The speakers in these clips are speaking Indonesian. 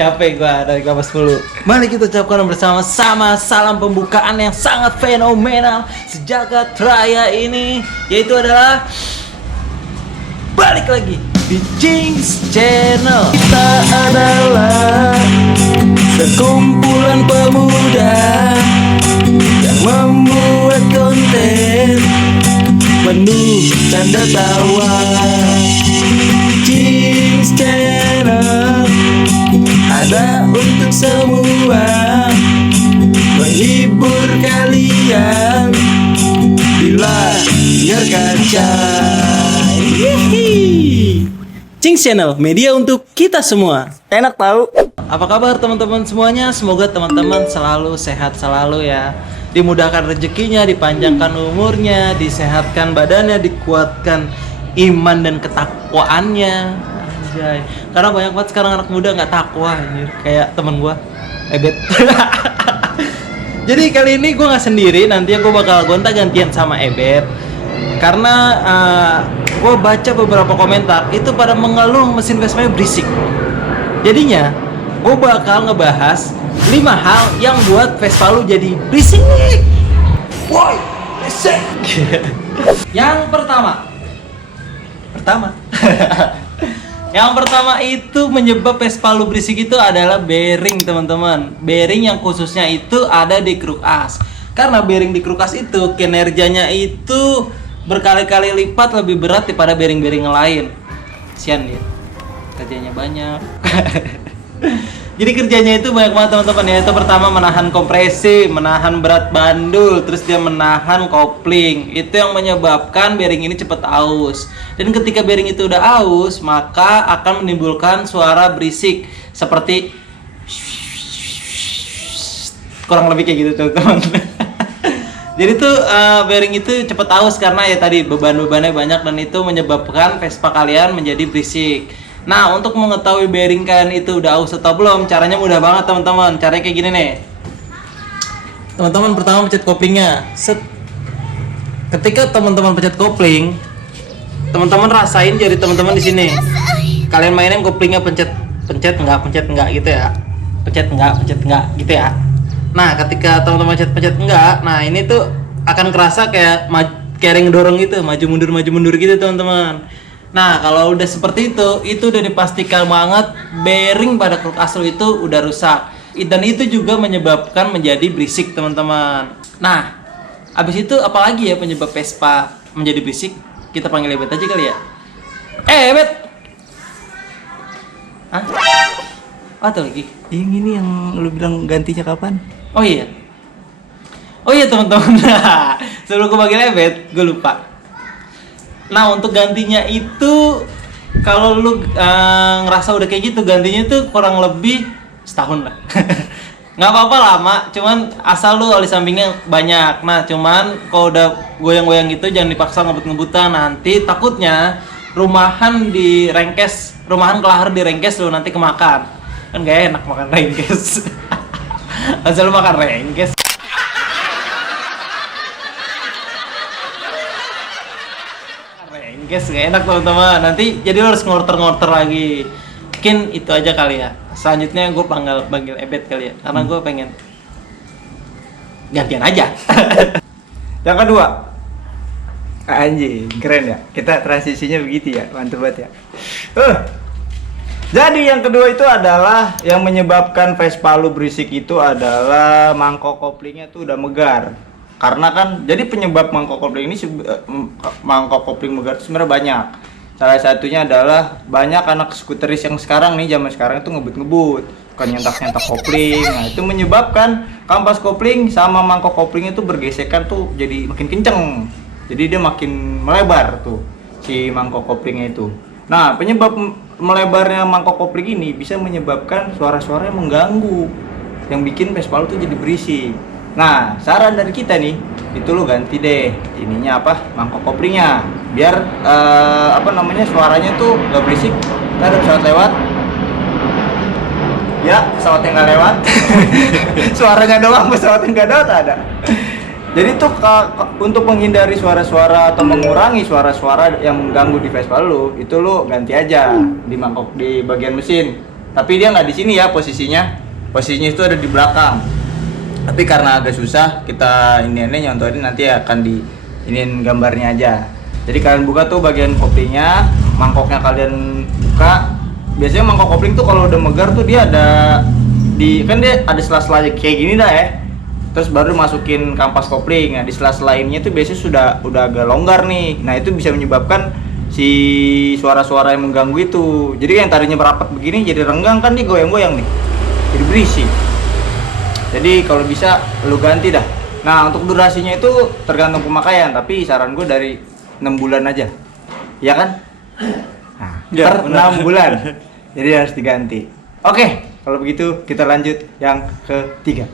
Capek gua dari kapas 10. Mari kita ucapkan bersama-sama salam pembukaan yang sangat fenomenal sejagat raya ini, yaitu adalah balik lagi di Jinx Channel. Kita adalah sekumpulan pemuda yang membuat konten penuh canda tawa. Jinx Channel ada untuk semua, menghibur kalian bila biar kaca. Jinx Channel, media untuk kita semua. Enak tahu. Apa kabar teman-teman semuanya? Semoga teman-teman selalu sehat selalu ya. Dimudahkan rezekinya, dipanjangkan umurnya, disehatkan badannya, dikuatkan iman dan ketakwaannya. Anjay. Karena banyak banget sekarang anak muda nggak takwa, anjir. Kayak temen gua, Ebet. Jadi kali ini gua nggak sendiri, nanti gua bakal gonta-gantian sama Ebet. Karena gue baca beberapa komentar itu pada mengeluh mesin Vespa-nya berisik. Jadinya gue bakal ngebahas 5 hal yang buat Vespa lu jadi berisik. Woi, berisik. Yang pertama. Yang pertama itu menyebab Vespa lu berisik itu adalah bearing, teman-teman. Bearing yang khususnya itu ada di kruk as. Karena bearing di kruk as itu kinerjanya itu berkali-kali lipat lebih berat daripada bearing-bearing yang lain. Kasian dia, kerjanya banyak. Jadi kerjanya itu banyak banget teman-teman ya. Itu pertama menahan kompresi, menahan berat bandul, terus dia menahan kopling. Itu yang menyebabkan bearing ini cepat aus. Dan ketika bearing itu udah aus, maka akan menimbulkan suara berisik seperti kurang lebih kayak gitu teman-teman. Jadi tuh bearing itu cepat aus karena ya tadi beban-bebannya banyak dan itu menyebabkan Vespa kalian menjadi berisik. Nah, untuk mengetahui bearing kalian itu udah aus atau belum, caranya mudah banget teman-teman. Caranya kayak gini nih. Teman-teman pertama pencet koplingnya. Set. Ketika teman-teman pencet kopling, teman-teman rasain jari teman-teman di sini. Kalian mainin koplingnya pencet enggak gitu ya. Pencet enggak gitu ya. Nah, ketika teman-teman pencet enggak, nah ini tuh akan kerasa kayak ring dorong gitu, maju mundur gitu teman-teman. Nah, kalau udah seperti itu udah dipastikan banget bearing pada kruk asli itu udah rusak. Dan itu juga menyebabkan menjadi berisik teman-teman. Nah, abis itu apalagi ya penyebab Vespa menjadi berisik? Kita panggil Ebet aja kali ya. Ebet! Hah? Atau lagi? Yang ini yang lu bilang gantinya kapan? Oh iya teman-teman. Sebelum gue panggil Ebet, gue lupa. Nah, untuk gantinya itu kalau lu ngerasa udah kayak gitu, gantinya tuh kurang lebih setahun lah. Nggak apa-apa lama, cuman asal lu oli sampingnya banyak. Nah, cuman kalau udah goyang-goyang gitu jangan dipaksa ngebut-ngebutan, nanti takutnya rumahan kelahar di rengkes lu nanti kemakan. Kan gak enak makan rengkes. Asal lu makan rengkes. Rengkes gak enak teman-teman. Nanti jadi lu harus ngorter lagi. Mungkin itu aja kali ya. Selanjutnya gue panggil Ebet kali ya. Karena gue pengen gantian aja. Yang kedua. Anjing, keren ya. Kita transisinya begitu ya. Mantap banget ya. Jadi yang kedua itu adalah yang menyebabkan Vespa lu berisik itu adalah mangkok koplingnya tuh udah megar. Karena kan jadi penyebab mangkok kopling ini mangkok kopling megar sebenarnya banyak. Salah satunya adalah banyak anak skuteris yang sekarang nih zaman sekarang itu ngebut-ngebut, bukan nyentak-nyentak kopling. Nah, itu menyebabkan kampas kopling sama mangkok kopling itu bergesekan tuh jadi makin kenceng. Jadi dia makin melebar tuh si mangkok koplingnya itu. Nah, penyebab melebarnya mangkok kopling ini bisa menyebabkan suara-suara yang mengganggu, yang bikin Vespa lu tuh jadi berisik. Nah, saran dari kita nih, itu lu ganti deh ininya mangkok koplingnya, biar suaranya tuh gak berisik. Ntar ada pesawat lewat, ya pesawat yang gak lewat. Suaranya doang, pesawat yang gak ada. Jadi tuh untuk menghindari suara-suara atau mengurangi suara-suara yang mengganggu di Vespa lu, itu lu ganti aja di mangkok di bagian mesin. Tapi dia nggak di sini ya posisinya. Posisinya itu ada di belakang. Tapi karena agak susah, kita ini nyontohin, nanti akan di iniin gambarnya aja. Jadi kalian buka tuh bagian koplingnya, mangkoknya kalian buka. Biasanya mangkok kopling tuh kalau udah megar tuh dia ada kan dia ada sela-sela kayak gini dah ya. Terus baru masukin kampas kopling. Nah, di sela-sela lainnya tuh biasanya udah agak longgar nih. Nah, itu bisa menyebabkan si suara-suara yang mengganggu itu. Jadi yang tadinya merapat begini jadi renggang, kan dia goyang-goyang nih. Jadi berisik. Jadi kalau bisa lu ganti dah. Nah, untuk durasinya itu tergantung pemakaian, tapi saran gue dari 6 bulan aja. Ya kan? Nah, Ya, per 6 bulan. Jadi harus diganti. Oke, kalau begitu kita lanjut yang ketiga.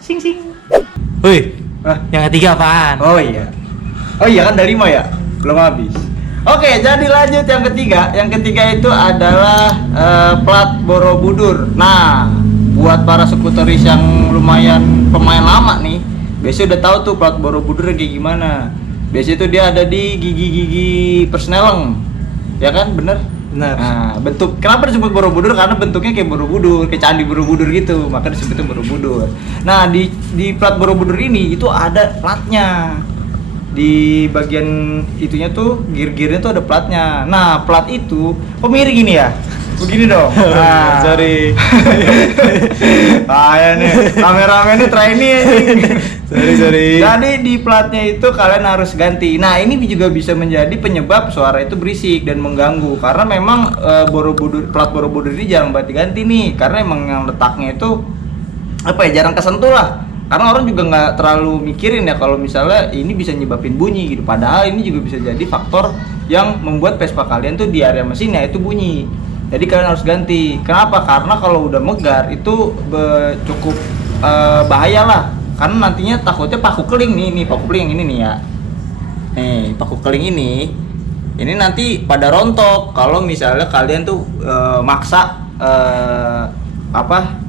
Sing sing. Wih, Ah, yang ketiga apaan? oh iya. Oh iya kan dari 5 ya? Belum habis. Oke, jadi lanjut yang ketiga. Yang ketiga itu adalah plat Borobudur. Nah, buat para skuteris yang lumayan pemain lama nih, biasanya udah tahu tuh plat Borobudur kayak gimana. Biasanya tuh dia ada di gigi-gigi persneleng. Ya kan, bener? Bener. Nah, kenapa disebut Borobudur? Karena bentuknya kayak Borobudur, kayak candi Borobudur gitu, maka disebutnya Borobudur. Nah, di plat Borobudur ini itu ada platnya. Di bagian itunya tuh gear-gearnya tuh ada platnya. Nah, plat itu pemiring gini ya. Begini dong. Nah, Sorry. Bahaya nih. Kameramen nih training. Sorry. Jadi di platnya itu kalian harus ganti. Nah, ini juga bisa menjadi penyebab suara itu berisik dan mengganggu. Karena memang plat Borobudur ini jarang banget diganti nih. Karena emang yang letaknya itu jarang kesentuh lah. Karena orang juga nggak terlalu mikirin ya kalau misalnya ini bisa nyebabin bunyi gitu. Padahal ini juga bisa jadi faktor yang membuat Vespa kalian tuh di area mesinnya itu bunyi. Jadi kalian harus ganti. Kenapa? Karena kalau udah megar itu cukup bahaya lah. Karena nantinya takutnya paku keling nih paku keling yang ini nih ya. Nih paku keling ini nanti pada rontok kalau misalnya kalian tuh maksa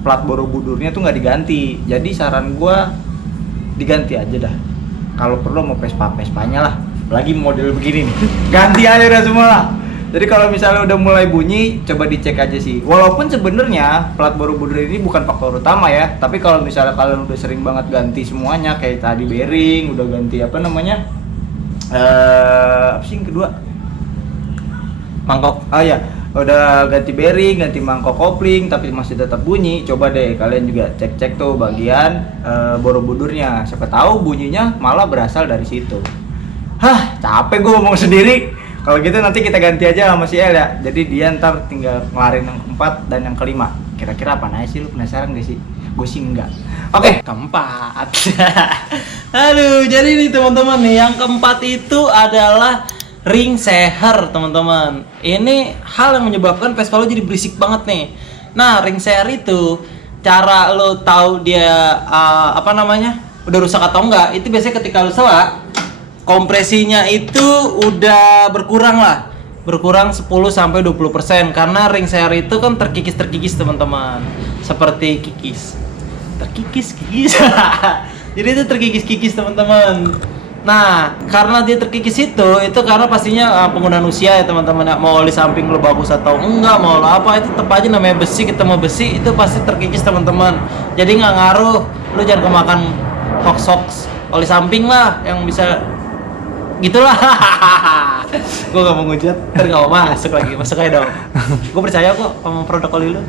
plat Borobudurnya tuh nggak diganti. Jadi saran gua diganti aja dah. Kalau perlu mau Vespanya lah. Lagi model begini nih. Ganti aja udah semua lah. Jadi kalau misalnya udah mulai bunyi, coba dicek aja sih. Walaupun sebenarnya plat Borobudur ini bukan faktor utama ya. Tapi kalau misalnya kalian udah sering banget ganti semuanya, kayak tadi bearing, udah ganti apa sih yang kedua? Mangkok. Oh ya, udah ganti bearing, ganti mangkok kopling, tapi masih tetap bunyi. Coba deh kalian juga cek-cek tuh bagian Borobudurnya. Siapa tahu bunyinya malah berasal dari situ. Hah, capek gue ngomong sendiri. Kalau gitu nanti kita ganti aja sama si El ya. Jadi dia ntar tinggal ngelarin yang keempat dan yang kelima. Kira-kira apa aja sih, lu penasaran gak sih? Gue sih enggak. Oke. Keempat. Aduh, jadi nih teman-teman nih, yang keempat itu adalah ring seher, teman-teman. Ini hal yang menyebabkan Vespa lo jadi berisik banget nih. Nah, ring seher itu cara lo tahu dia udah rusak atau enggak, itu biasanya ketika lo selak, kompresinya itu udah berkurang 10-20% karena ring seher itu kan terkikis teman-teman, seperti kikis jadi itu terkikis teman-teman. Nah, karena dia terkikis itu karena pastinya penggunaan usia ya teman-teman. Mau oli samping lo bagus atau enggak, mau lo apa, itu tetap aja namanya besi, ketemu besi itu pasti terkikis teman-teman. Jadi nggak ngaruh, lo jangan kemakan hoax oli samping lah yang bisa gitulah. Gue gak mau ngujat, ntar gak mau masuk aja dong. Gue percaya kok sama produk oli lu.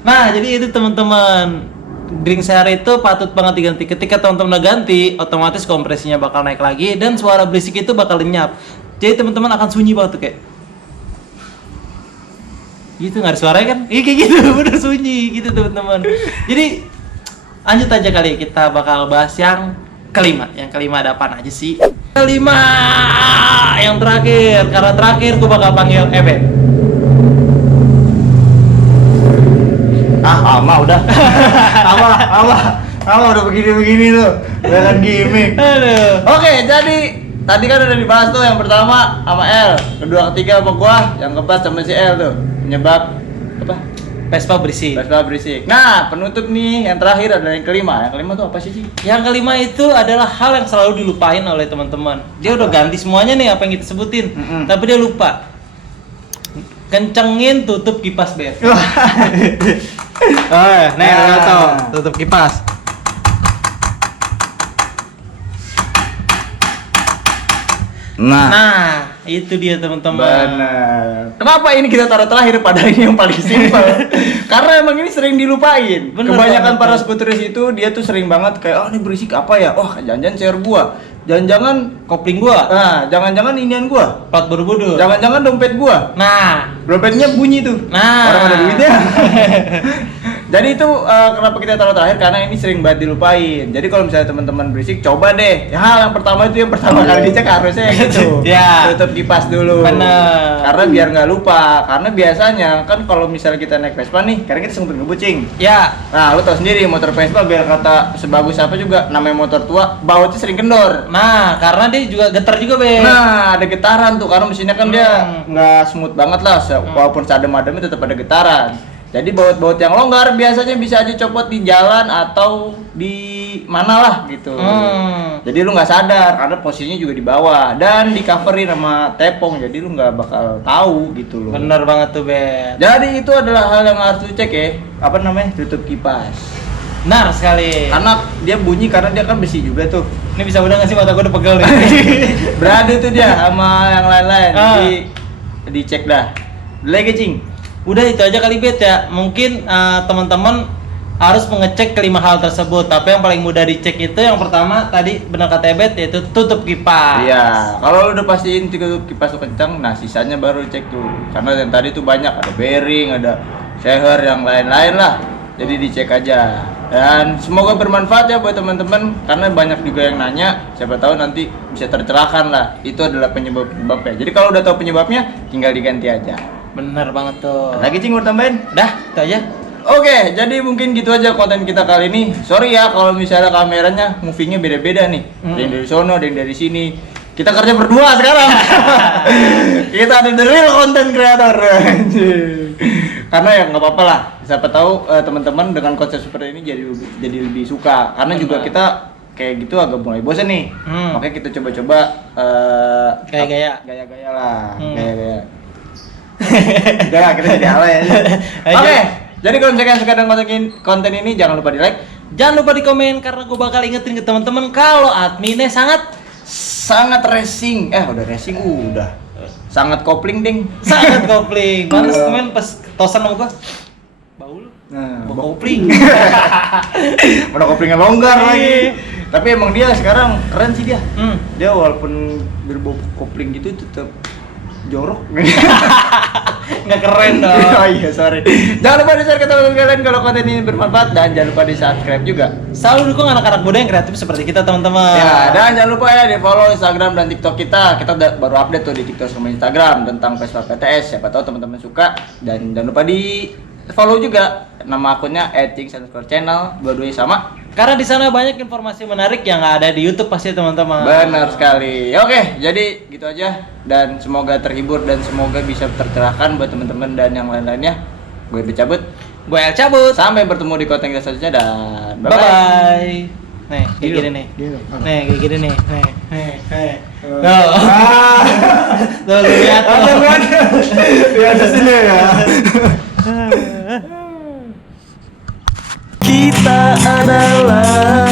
Nah, jadi itu teman-teman, ring seher itu patut banget diganti. Ketika teman-teman udah ganti, otomatis kompresinya bakal naik lagi dan suara berisik itu bakal lenyap. Jadi teman-teman akan sunyi banget tuh kayak gitu, nggak ada suaranya kan? Iya kayak gitu, bener sunyi gitu teman-teman. Jadi lanjut aja kali, kita bakal bahas yang kelima. Yang kelima ada apa aja sih? Kelima, yang terakhir. Karena terakhir gue bakal panggil Eben. Lama udah. lama udah begini tuh. Udah kan gimmick. Aduh. Oke, jadi tadi kan udah dibahas tuh yang pertama sama L, kedua ketiga sama gua, yang keempat sama si L tuh. Penyebab apa? Vespa berisik. Vespa berisik. Nah, penutup nih yang terakhir adalah yang kelima. Yang kelima tuh apa sih? Yang kelima itu adalah hal yang selalu dilupain oleh teman-teman. Dia udah ganti semuanya nih apa yang kita sebutin, tapi dia lupa. kencengin tutup kipas bed. Oh, nih tutup kipas. Nah, itu dia teman-teman. Benar. Kenapa ini kita taruh terakhir padahal ini yang paling simpel? Karena emang ini sering dilupain. Bener Kebanyakan banget, para tuh. skuteris itu dia tuh sering banget kayak, oh ini berisik apa ya? Oh jangan-jangan share gua. Jangan-jangan Kopling gua, nah, jangan-jangan inian gua. plat Borobudur. Jangan-jangan dompet gua. Nah, Dompetnya bunyi tuh. Nah. Orang ada duitnya. Jadi itu kenapa kita taruh terakhir karena ini sering banget dilupain. Jadi kalau misalnya teman-teman berisik, coba deh. Ya, hal yang pertama kali dicek harusnya gitu. Ya. Tutup kipas dulu. Bener. Karena biar nggak lupa. Karena biasanya kan kalau misalnya kita naik Vespa nih, karena kita sempet ngebucing. ya, Nah, lu tau sendiri motor Vespa biar kata sebagus apa juga namanya motor tua, bautnya sering kendor. nah karena dia juga getar juga, Be. Nah, ada getaran tuh karena mesinnya kan dia nggak smooth banget lah, walaupun seadem-ademnya tetap ada getaran. Jadi baut-baut yang longgar biasanya bisa aja copot di jalan atau di mana lah gitu. Jadi lu nggak sadar karena posisinya juga di bawah dan di coverin sama tepung, jadi lu nggak bakal tahu gitu loh. Bener banget tuh, Be. Jadi itu adalah hal yang harus dicek ya. Apa namanya? Tutup kipas. Benar sekali. Karena dia bunyi karena dia kan besi juga tuh. Ini bisa udah nggak sih, mata gue udah pegel nih. Beradu tuh dia sama yang lain-lain. Jadi dicek dah. Lagi cing. Udah itu aja kali, Bet ya. Mungkin teman-teman harus mengecek kelima hal tersebut. Tapi yang paling mudah dicek itu yang pertama tadi benar kata Bet, yaitu tutup kipas. Iya, kalau lu udah pastiin tutup kipas tuh kencang, nah sisanya baru cek tuh. Karena yang tadi tuh banyak, ada bearing, ada shear, yang lain-lain lah. Jadi dicek aja. Dan semoga bermanfaat ya buat teman-teman karena banyak juga yang nanya, siapa tahu nanti bisa tercerahkan lah. Itu adalah penyebabnya. Jadi kalau udah tahu penyebabnya, tinggal diganti aja. Bener banget tuh. Lagi cing mau tambahin? Dah, itu aja. Oke, jadi mungkin gitu aja konten kita kali ini. Sorry ya kalau misalnya kameranya movingnya beda-beda nih. Ada yang dari sono, ada yang dari sini. Kita kerja berdua sekarang. Kita ada the real content creator. Karena ya nggak apa-apa lah. Siapa tahu teman-teman dengan konsep seperti ini jadi lebih suka. Karena juga kita kayak gitu agak mulai bosan nih. Makanya kita coba-coba Gaya-gaya. gaya-gaya lah. Gaya-gaya. Udah, kita jadi alay ya. Oke. Jadi kalau misalkan suka dengan konten ini jangan lupa di like, Jangan lupa di komen karena gue bakal ingetin ke teman-teman kalau adminnya sangat racing. Udah racing udah. Sangat kopling ding. sangat kopling. Males kemarin pas tosan sama gue. Bau lu. Nah, Bau kopling. Mana koplingnya longgar lagi. Tapi emang dia sekarang keren sih dia. Dia walaupun berbau kopling gitu tetap jorok. Nggak keren dong. Oh iya, sorry. Jangan lupa di-share ke teman-teman kalian kalau konten ini bermanfaat dan jangan lupa di-subscribe juga. Selalu dukung anak-anak muda yang kreatif seperti kita, teman-teman. Ya, dan jangan lupa ya di-follow Instagram dan TikTok kita. Kita baru update tuh di TikTok sama Instagram tentang Vespa PTS. Siapa tahu teman-teman suka dan jangan lupa di-follow juga nama akunnya @cing_channel, dua-duanya sama. Karena di sana banyak informasi menarik yang nggak ada di YouTube pasti, teman-teman. Benar sekali. Oke, jadi gitu aja dan semoga terhibur dan semoga bisa tercerahkan buat teman-teman dan yang lain-lainnya. Gue dicabut. Gue El cabut. Sampai bertemu di konten kita selanjutnya dan Bye bye. Nih, kayak gini nih. Gini. Nih, kayak gini nih. Nih. Tuh, lihat. Lihat di sini ya. Kita adalah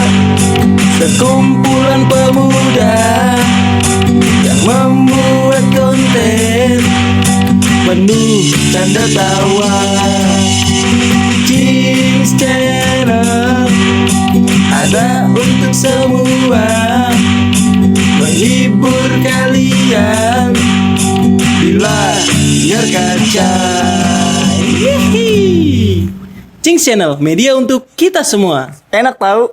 sekumpulan pemuda yang membuat konten penuh canda tawa. Kings Channel ada untuk semua, menghibur kalian bila biar kacau. Cings Channel, media untuk kita semua. Enak tahu.